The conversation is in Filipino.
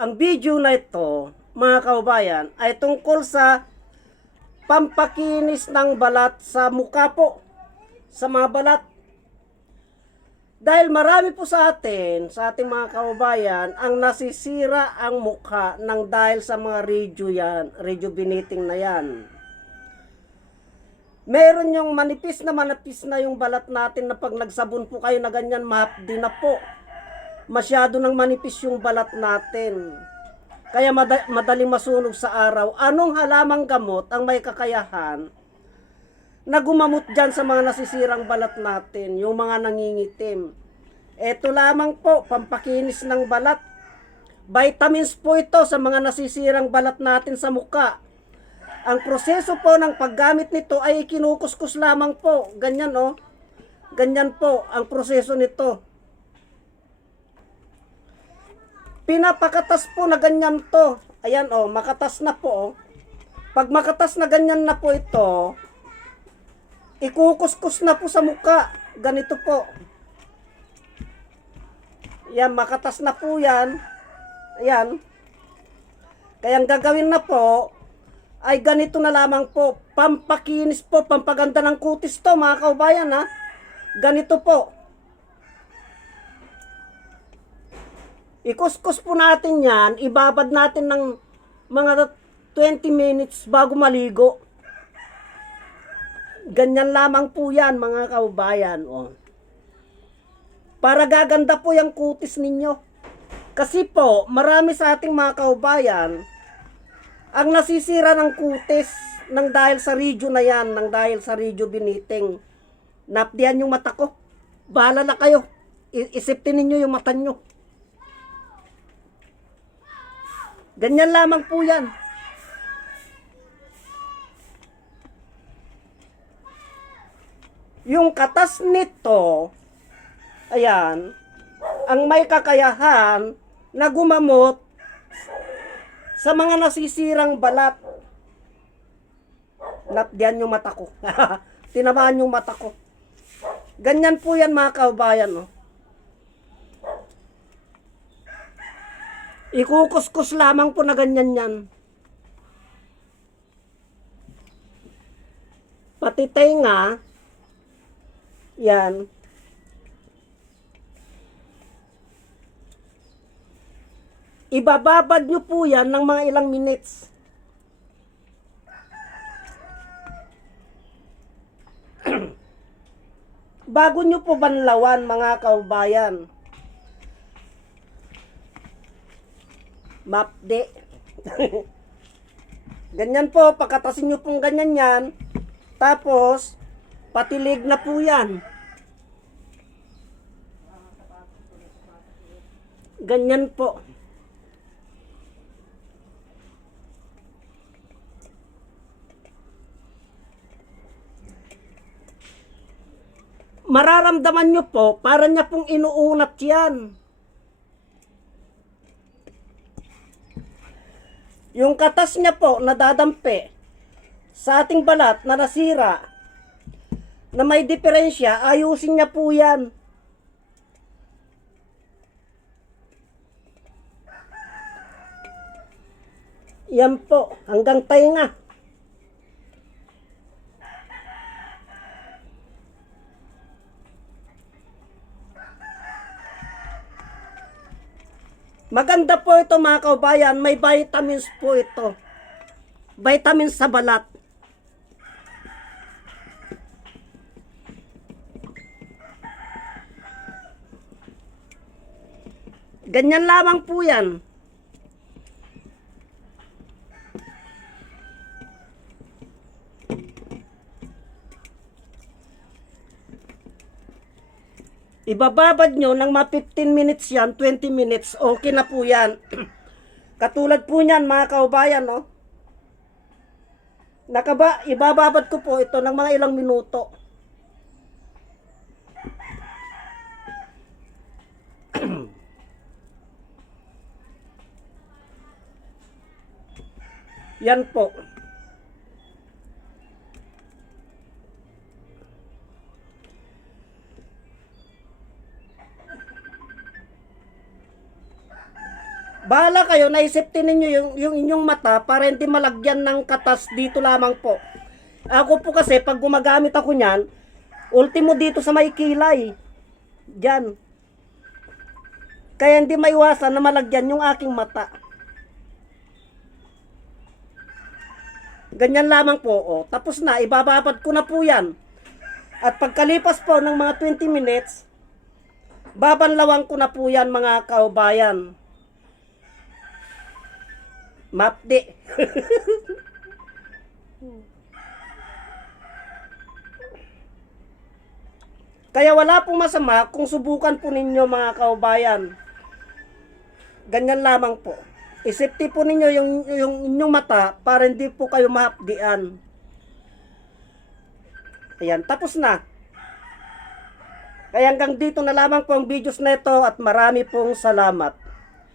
Ang video na ito, mga kababayan, ay tungkol sa pampakinis ng balat sa mukha po, sa mga balat. Dahil marami po sa ating mga kababayan, ang nasisira ang mukha ng dahil sa mga rejuvenating na yan. Meron yung manipis na yung balat natin na pag nagsabon po kayo na ganyan, mahapdi na po. Masyado nang manipis yung balat natin. Kaya madaling masunog sa araw. Anong halamang gamot ang may kakayahan na gumamot dyan sa mga nasisirang balat natin, yung mga nangingitim? Ito lamang po, pampakinis ng balat. Vitamins po ito sa mga nasisirang balat natin sa muka. Ang proseso po ng paggamit nito ay kinukuskus lamang po. Ganyan oh. Ganyan po ang proseso nito. Pinapakatas po na ganyan to. Ayan oh, makatas na po oh. Pag makatas na ganyan na po ito, ikukuskus na po sa muka. Ganito po. Yan, makatas na po yan. Ayan. Kaya ang gagawin na po, ay ganito na lamang po. Pampakinis po, pampaganda ng kutis to, mga kaubayan ha. Ganito po. Ikuskus po natin yan, ibabad natin ng mga 20 minutes bago maligo. Ganyan lamang po yan, mga kaubayan. Oh. Para gaganda po yung kutis ninyo. Kasi po, marami sa ating mga kaubayan ang nasisira ng kutis nang dahil sa reju na yan, nang dahil sa rejuvenating. Napdian yung mata ko. Bahala na kayo. Isipin ninyo yung mata nyo. Ganyan lamang po yan. Yung katas nito, ayan, ang may kakayahan na gumamot sa mga nasisirang balat. Napdiyan yung mata ko. Tinamaan yung mata ko. Ganyan po yan, mga kaubayan. No? Ikukuskus lamang po na ganyan yan. Pati tenga, yan. Ibababad nyo po yan ng mga ilang minutes. Bago nyo po banlawan, mga kaubayan. Mapde. Ganyan po, pagkatasin nyo pong ganyan yan. Tapos, patilig na po yan. Ganyan po. Mararamdaman nyo po, para niya pong inuunat yan. Yung katas niya po, nadadampi sa ating balat na nasira, na may diferensya, ayusin niya po yan. Yan po, hanggang tainga. Maganda po ito, mga kaubayan. May vitamins po ito. Vitamins sa balat. Ganyan lamang po yan. Ibababad nyo ng mga 15 minutes yan, 20 minutes, okay na po yan. Katulad po niyan, mga kaubayan, no? Ibababad ko po ito ng mga ilang minuto. Yan po. Bahala kayo, naisiptin ninyo yung inyong mata para hindi malagyan ng katas dito lamang po. Ako po kasi, pag gumagamit ako niyan, ultimo dito sa may kilay. Diyan. Kaya hindi maiwasan na malagyan yung aking mata. Ganyan lamang po, oh. Tapos na, ibababad ko na po yan. At pagkalipas po ng mga 20 minutes, babanlawan ko na po yan mga kaubayan. Mapdi. Kaya wala pong masama kung subukan po ninyo mga kaubayan. Ganyan lamang po. I-safety po ninyo yung inyong mata para hindi po kayo mahapdian. Ayan, tapos na. Kaya hanggang dito na lamang po ang videos na ito at marami pong salamat.